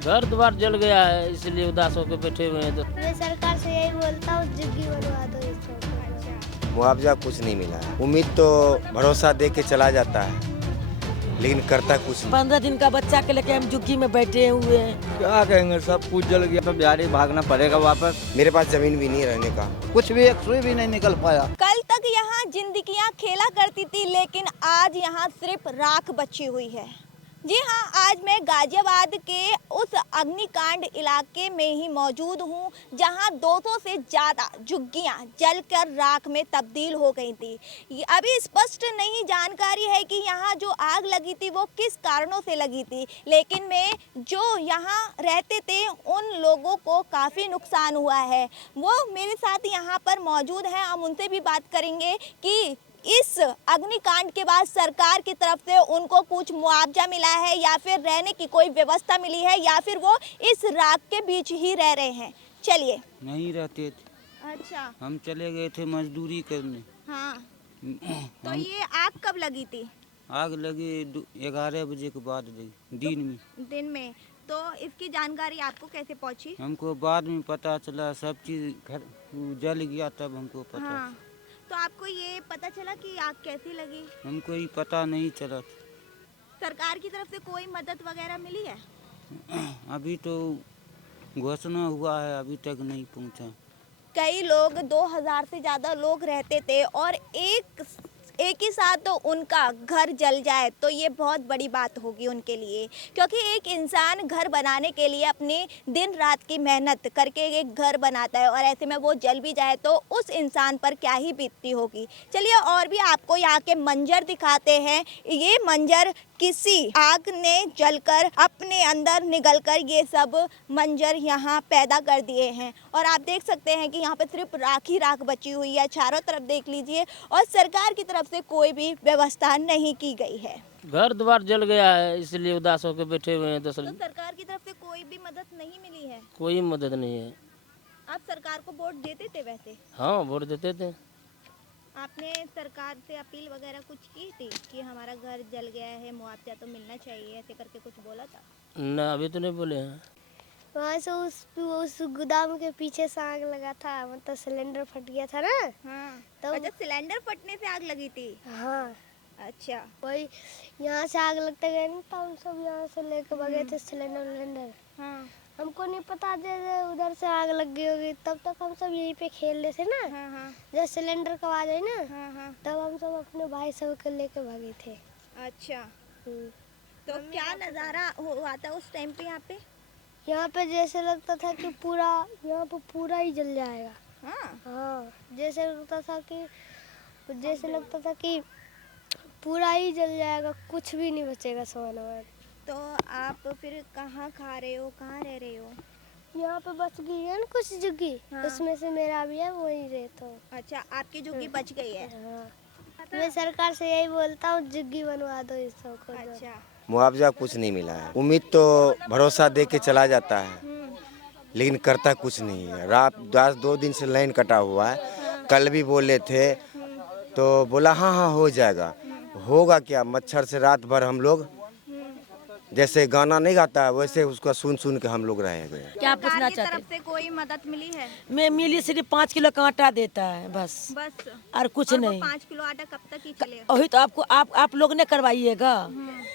घर द्वार जल गया है, इसलिए उदास होकर बैठे हुए हैं। तो मैं सरकार से यही बोलता हूँ, झुग्गी बनवा दो इसको। मुआवजा कुछ नहीं मिला है। उम्मीद तो भरोसा दे के चला जाता है, लेकिन करता कुछ नहीं। 15 दिन का बच्चा के लेके हम झुग्गी में बैठे हुए हैं। क्या कहेंगे, सब कुछ जल गया तो बिहारी भागना पड़ेगा वापस। मेरे पास जमीन भी नहीं रहने का, कुछ भी एक सुई भी नहीं निकल पाया। कल तक यहाँ जिंदगियां खेला करती थी, लेकिन आज यहाँ सिर्फ राख बची हुई है। जी हाँ, आज मैं गाजियाबाद के उस अग्निकांड इलाके में ही मौजूद हूँ, जहाँ 200 से ज़्यादा झुग्गियाँ जलकर राख में तब्दील हो गई थी। अभी स्पष्ट नहीं जानकारी है कि यहाँ जो आग लगी थी वो किस कारणों से लगी थी, लेकिन मैं जो यहाँ रहते थे उन लोगों को काफ़ी नुकसान हुआ है। वो मेरे साथ यहाँ पर मौजूद हैं, हम उनसे भी बात करेंगे कि इस अग्निकांड के बाद सरकार की तरफ से उनको कुछ मुआवजा मिला है या फिर रहने की कोई व्यवस्था मिली है या फिर वो इस राख के बीच ही रह रहे हैं। चलिए। नहीं रहते थे। अच्छा। हम चले गए थे मजदूरी करने। हाँ। तो ये आग कब लगी थी? आग लगी 11 बजे के बाद लगी, दिन में। तो इसकी जानकारी आपको कैसे पहुंची? हमको बाद में पता चला, सब चीज घर जल गया तब हमको पता। हाँ। तो आपको ये पता चला कि आग कैसी लगी? हमको ये पता नहीं चला। सरकार की तरफ से कोई मदद वगैरह मिली है? अभी तो घोषणा हुआ है, अभी तक नहीं पहुंचा। कई लोग 2000 से ज़्यादा लोग रहते थे और एक ही साथ तो उनका घर जल जाए तो ये बहुत बड़ी बात होगी उनके लिए, क्योंकि एक इंसान घर बनाने के लिए अपनी दिन रात की मेहनत करके एक घर बनाता है और ऐसे में वो जल भी जाए तो उस इंसान पर क्या ही बीतती होगी। चलिए और भी आपको यहाँ के मंजर दिखाते हैं। ये मंजर किसी आग ने जलकर अपने अंदर निगलकर ये सब मंजर यहाँ पैदा कर दिए हैं और आप देख सकते हैं कि यहाँ पे सिर्फ राख ही राख बची हुई है। चारों तरफ देख लीजिए और सरकार की तरफ से कोई भी व्यवस्था नहीं की गई है। घर द्वार जल गया है, इसलिए उदास होकर बैठे हुए हैं। तो सरकार की तरफ से कोई भी मदद नहीं मिली है? कोई मदद नहीं है। आप सरकार को वोट देते थे वैसे? हाँ, वोट देते थे। आपने सरकार से अपील वगैरह कुछ की थी कि हमारा घर जल गया है, मुआवजा तो मिलना चाहिए, ऐसे करके कुछ बोला था? ना, अभी तो नहीं बोले हैं। वहाँ से उस गोदाम के पीछे से आग लगा था, मतलब सिलेंडर फट गया था ना। हाँ। तो अच्छा, सिलेंडर फटने से आग लगी थी? हाँ। अच्छा। वही यहाँ से आग लगते गए ना, तो हम सब यहाँ से लेकर भागे थे सिलेंडर। हाँ। हमको नहीं पता दे उधर से आग लग गई होगी, तब तक हम सब यहीं पे खेल रहे थे ना। हाँ। जब सिलेंडर का आवाज आई ना, हाँ। तब हम सब अपने भाई सब को लेके भागे थे। अच्छा। तो क्या नज़ारा हुआ था उस टाइम पे यहाँ पे? यहाँ पे जैसे लगता था कि यहाँ पे पूरा ही जल जाएगा। हाँ, जैसे लगता था कि पूरा ही जल जाएगा, कुछ भी नहीं बचेगा सामान। तो आप फिर कहाँ खा रहे हो, कहाँ रह रहे हो? यहाँ पे बच गई है ना कुछ झुग्गी। हाँ। उसमें से मेरा भी है, वही रहता हूँ। अच्छा, आपकी झुग्गी बच गई है? हाँ। मैं सरकार से यही बोलता हूँ, झुग्गी बनवा दो इस सबको। अच्छा। मुआवजा कुछ नहीं मिला है। उम्मीद तो भरोसा दे के चला जाता है, लेकिन करता कुछ नहीं है। रात 2 दिन से लाइन कटा हुआ है। कल भी बोले थे तो बोला हाँ हो जाएगा। होगा क्या, मच्छर से रात भर हम लोग जैसे गाना नहीं गाता है वैसे उसका सुन के हम लोग रह गए। क्या पूछना चाहते? तरफ से कोई मदद मिली है? मैं मिली सिर्फ 5 किलो का आटा देता है बस और कुछ नहीं। 5 किलो आटा कब तक ही चलेगा? वही तो आपको आप लोग ने करवाइएगा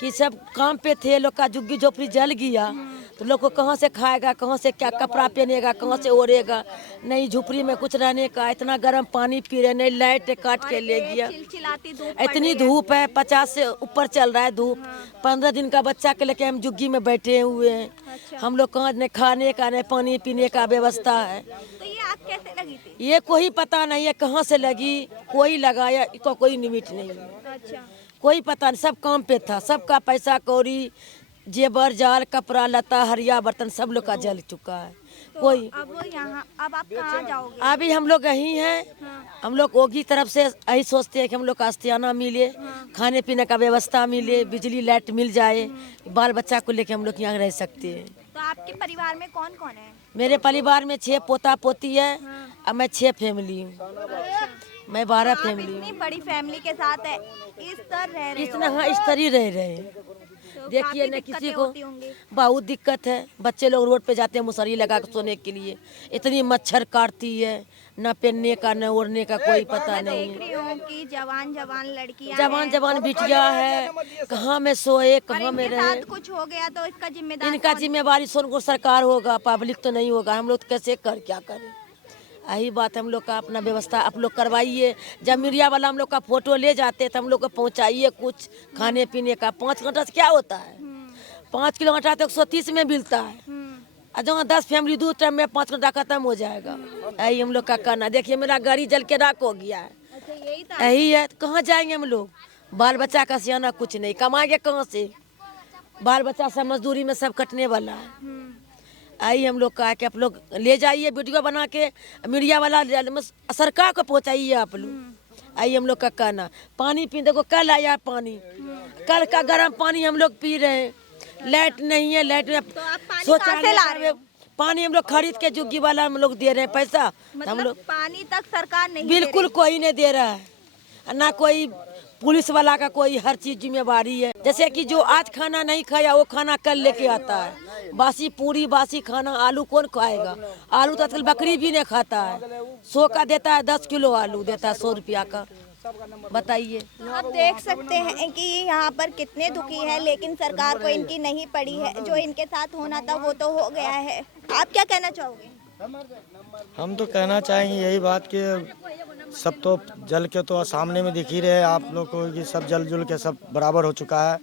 कि सब काम पे थे, लोग का झुग्गी झोपड़ी जल गया तो लोग को कहाँ से खाएगा, कहाँ से क्या कपड़ा पहनेगा, कहाँ से ओढ़ेगा। नहीं झुपड़ी में कुछ रहने का, इतना गर्म पानी पी रहे, नहीं लाइट काट के ले गया। इतनी धूप है, 50 से ऊपर चल रहा है धूप। 15 दिन का बच्चा के लेके हम झुग्गी में बैठे हुए हैं। अच्छा। हम लोग कहाँ न खाने का न पानी पीने का व्यवस्था है। तो ये आग कैसे लगी थी? ये कोई पता नहीं है कहाँ से लगी, कोई लगाया, इसको कोई निमित नहीं। अच्छा। कोई पता नहीं, सब काम पे था, सबका पैसा कौड़ी जेबर जाल कपड़ा लता हरिया बर्तन सब लोग का जल चुका है। तो कोई अब आप कहाँ जाओगे? अभी हम लोग यहीं हैं। हाँ। हम लोग ओगी तरफ से यही सोचते हैं कि हम लोग का आस्तियाना मिले। हाँ। खाने पीने का व्यवस्था मिले, बिजली लाइट मिल जाए, बाल बच्चा को लेके हम लोग यहाँ रह सकते हैं। तो आपके परिवार में कौन कौन है? मेरे परिवार में 6 पोता पोती है। हाँ। और मैं 6 फैमिली हूँ। मैं 12 फैमिली हूँ। इतनी बड़ी फैमिली के साथ है इस तरह रह रहे हो? हाँ, इस तरह रह रहे हैं। देखिए काफी न दिक्कतें किसी को होती होंगी। बहुत दिक्कत है। बच्चे लोग रोड पे जाते हैं मुसहरी लगा के सोने के लिए, इतनी मच्छर काटती है, न पहनने का न ओढ़ने का कोई पता मैं नहीं देख है। रही हूँ कि जवान जवान लड़कियां जवान हैं, जवान बिटिया है, कहाँ में सोए और कहाँ में इनके रहे। साथ कुछ हो गया तो इसका जिम्मेदार इनका कौन? जिम्मेवारी को सरकार होगा, पब्लिक तो नहीं होगा। हम लोग तो कैसे कर क्या करें, यही बात हम लोग का अपना व्यवस्था आप लोग करवाइए। जब मीडिया वाला हम लोग का फोटो ले जाते तो हम लोग को पहुंचाइए कुछ खाने पीने का। 5 घंटा से क्या होता है, 5 किलो आटा तो 130 में मिलता है, और जहाँ 10 फैमिली 2 टाइम में 5 घंटा खत्म हो जाएगा। यही हम लोग का करना। देखिए मेरा गाड़ी जल के राख हो गया है, अच्छा, यही था। यही है। तो कहाँ जाएंगे हम लोग, बाल बच्चा का सियाना कुछ नहीं, कमाएंगे कहाँ से। बाल बच्चा सब मजदूरी में सब कटने वाला है। आई हम लोग का है कि आप लोग ले जाइए वीडियो बना के, मीडिया वाला सरकार को पहुंचाइए आप लोग। आई हम लोग का कहना। पानी पी, देखो कल आया पानी, कल का गर्म पानी हम लोग पी रहे हैं। लाइट नहीं है, लाइट में तो आप पानी कहाँ से ला रहे हो? पानी हम लोग खरीद के जुग्गी वाला हम लोग दे रहे हैं पैसा। हम मतलब लोग पानी तक सरकार नहीं दे बिल्कुल रही। कोई नहीं दे रहा है, ना कोई पुलिस वाला का कोई हर चीज जिम्मेवारी है। जैसे कि जो आज खाना नहीं खाया वो खाना कल लेके आता है। बासी पूरी बासी खाना, आलू कौन खाएगा? आलू तो आजकल बकरी भी नहीं खाता है। 100 का देता है, 10 किलो आलू देता है 100 रुपया का। बताइए। आप देख सकते हैं कि यहाँ पर कितने दुखी है, लेकिन सरकार को इनकी नहीं पड़ी है। जो इनके साथ होना था वो तो हो गया है। आप क्या कहना चाहोगे? हम तो कहना चाहेंगे यही बात कि सब तो जल के तो सामने में दिख ही रहे आप लोग को कि सब जल जुल के सब बराबर हो चुका है,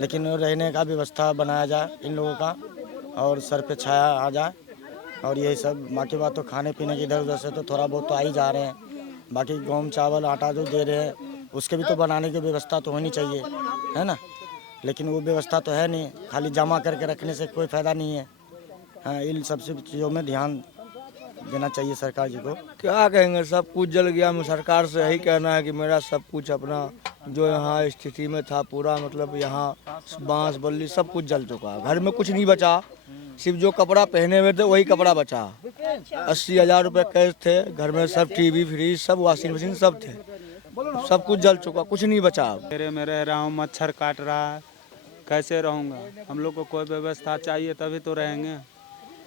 लेकिन रहने का व्यवस्था बनाया जाए इन लोगों का, और सर पे छाया आ जाए। और यही सब बाकी बात तो खाने पीने की इधर उधर से तो थोड़ा बहुत तो आ ही जा रहे हैं। बाकी गेहूँ चावल आटा जो दे रहे हैं उसके भी तो बनाने की व्यवस्था तो होनी चाहिए, है ना। लेकिन वो व्यवस्था तो है नहीं, खाली जमा करके रखने से कोई फ़ायदा नहीं है। हाँ, इन सब चीज़ों में ध्यान देना चाहिए सरकार जी को। क्या कहेंगे, सब कुछ जल गया। मैं सरकार से यही कहना है कि मेरा सब कुछ अपना जो यहाँ स्थिति में था पूरा, मतलब यहाँ बांस बल्ली सब कुछ जल चुका है। घर में कुछ नहीं बचा, सिर्फ जो कपड़ा पहने हुए थे वही कपड़ा बचा। 80,000 रुपये कैश थे घर में, सब टीवी फ्रिज सब वॉशिंग मशीन सब थे, सब कुछ जल चुका, कुछ नहीं बचा। मेरे में रह रहा हूँ, मच्छर काट रहा है, कैसे रहूँगा? हम लोग को कोई व्यवस्था चाहिए तभी तो रहेंगे।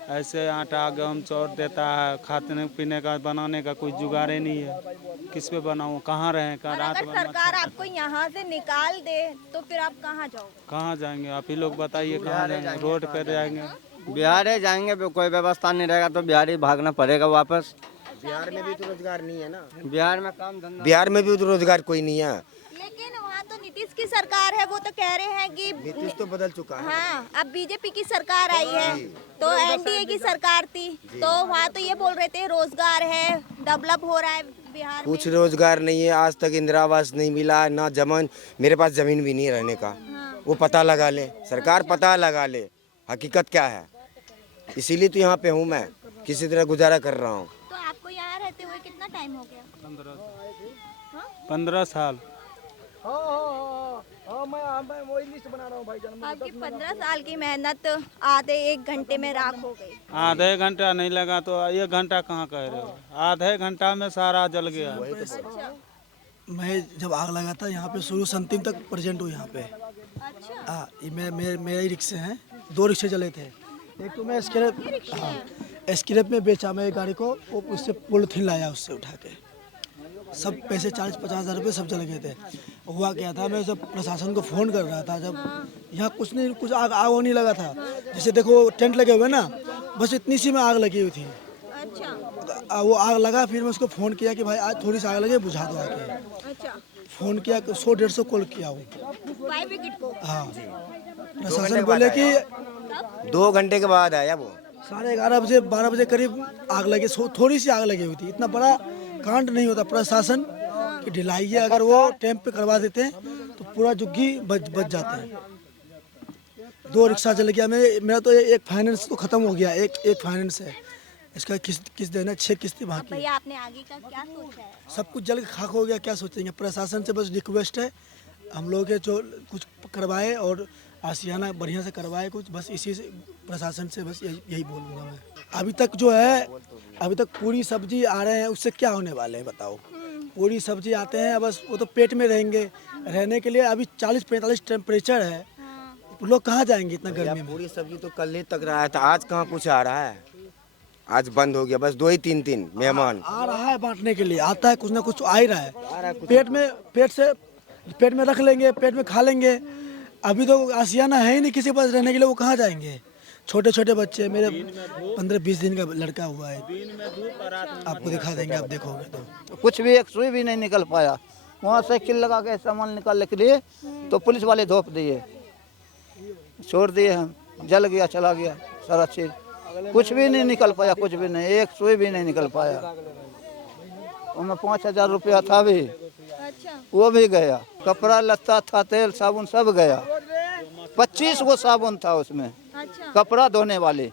ऐसे आटा गेहूँ चौर देता है, खाने पीने का बनाने का कोई जुगाड़ ही नहीं है। किस पे बनाऊँ, कहाँ रहें? और अगर सरकार आपको यहाँ से निकाल दे तो फिर आप कहाँ जाओगे? कहाँ जाएंगे? आप ही लोग बताइए, कहाँ जाएंगे? रोड पे जाएंगे। बिहार ही जाएंगे, कोई व्यवस्था नहीं रहेगा तो बिहार ही भागना पड़ेगा वापस। बिहार में भी तो रोजगार नहीं है ना, बिहार में काम धंधा, बिहार में भी तो रोजगार कोई नहीं है। लेकिन वहाँ तो नीतीश की सरकार है, वो तो कह रहे हैं कि नीतीश तो बदल चुका है। हाँ, अब बीजेपी की सरकार आई है, तो एनडीए की सरकार थी, तो वहाँ तो ये बोल रहे थे रोजगार है, डेवलप हो रहा है बिहार में। कुछ रोजगार नहीं है, आज तक इंदिरा आवास नहीं मिला ना, जमीन मेरे पास जमीन भी नहीं रहने का। वो पता लगा ले, सरकार पता लगा ले हकीकत क्या है। इसीलिए तो यहाँ पे हूँ मैं, किसी तरह गुजारा कर रहा हूँ। तो आपको यहाँ रहते हुए कितना टाइम हो गया? 15 साल। मैं वही लिस्ट बना रहा हूँ भाई जान। आपकी 15 साल की मेहनत आधे 1 घंटे में राख हो गई। आधे घंटा नहीं लगा तो 1 घंटा कहाँ कह रहे हो? आधे घंटा में सारा जल गया। मैं जब आग लगा था यहाँ पे शुरू से अंतिम तक प्रेजेंट हूँ यहाँ पे। अच्छा, हाँ, ये मेरे ही रिक्शे हैं, 2 रिक्शे जले थे। एक तो मैं स्क्रैप में बेचा मैं गाड़ी को, वो उससे पॉलिथीन लाया, उससे उठा के सब पैसे 40-50 हज़ार रुपये सब जल गए थे। हुआ क्या था, मैं जब प्रशासन को फ़ोन कर रहा था, जब यहाँ कुछ नहीं, कुछ आग होने लगा था। जैसे देखो टेंट लगे हुए ना, बस इतनी सी में आग लगी हुई थी। अच्छा, वो आग लगा, फिर मैं उसको फ़ोन किया कि भाई आज थोड़ी सी आग लगे, बुझा दो आके। अच्छा, फ़ोन किया, 100-150 कॉल किया हूँ। फायर ब्रिगेड को? हाँ, प्रशासन बोले कि 2 घंटे के बाद आया वो। 11:30 बजे 12 बजे करीब आग लगी, थोड़ी सी आग लगी हुई थी। इतना बड़ा कांड नहीं होता। प्रशासन की ढिलाई है, अगर वो टाइम पे करवा देते हैं तो पूरा जुग्गी बच जाता है। 2 रिक्शा जल गया। मेरा तो एक फाइनेंस तो खत्म हो गया, एक फाइनेंस है, इसका किस्त देना, 6 किस्तें बाकी। भैया आपने आगे का क्या सोचा है? सब कुछ जल के खाक हो गया, क्या सोचेंगे। प्रशासन से बस रिक्वेस्ट है, हम लोग के जो कुछ करवाए और आशियाना बढ़िया से करवाए कुछ, बस इसी से प्रशासन से बस यही बोलूँगा मैं। अभी तक जो है, अभी तक पूरी सब्जी आ रहे हैं, उससे क्या होने वाले हैं बताओ। पूरी सब्जी आते हैं, बस वो तो पेट में रहेंगे। रहने के लिए अभी 40-45 टेम्परेचर है, लोग कहाँ जाएंगे इतना गर्मी में। पूरी सब्जी तो कल ही तक रहा था, आज कहाँ कुछ आ रहा है, आज बंद हो गया। बस 2 ही 3 मेहमान आ रहा है बांटने के लिए, आता है कुछ ना कुछ आ ही रहा है। पेट में रख लेंगे, पेट में खा लेंगे। अभी तो आसियाना है ही नहीं किसी के पास रहने के लिए, वो कहाँ जाएंगे। छोटे छोटे बच्चे, मेरे 15-20 दिन का लड़का हुआ है, आपको दिखा देंगे, आप देखोगे तो कुछ भी एक सुई भी नहीं निकल पाया। वहाँ से किल लगा के सामान निकालने के लिए तो पुलिस वाले धोप दिए, छोड़ दिए, हम जल गया, चला गया सारा चीज, कुछ भी नहीं निकल पाया, कुछ भी नहीं, एक सुई भी नहीं निकल पाया। उनमें 5000 रुपया था भी, वो भी गया। कपड़ा लत्ता था, तेल साबुन सब गया। 25 गो साबुन था उसमें, कपड़ा धोने वाले,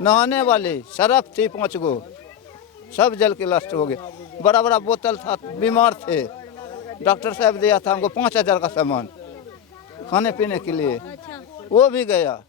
नहाने वाले, सरफ थी 5 गो, सब जल के नष्ट हो गए। बड़ा बड़ा बोतल था, बीमार थे, डॉक्टर साहब दिया था हमको 5000 का सामान खाने पीने के लिए, वो भी गया।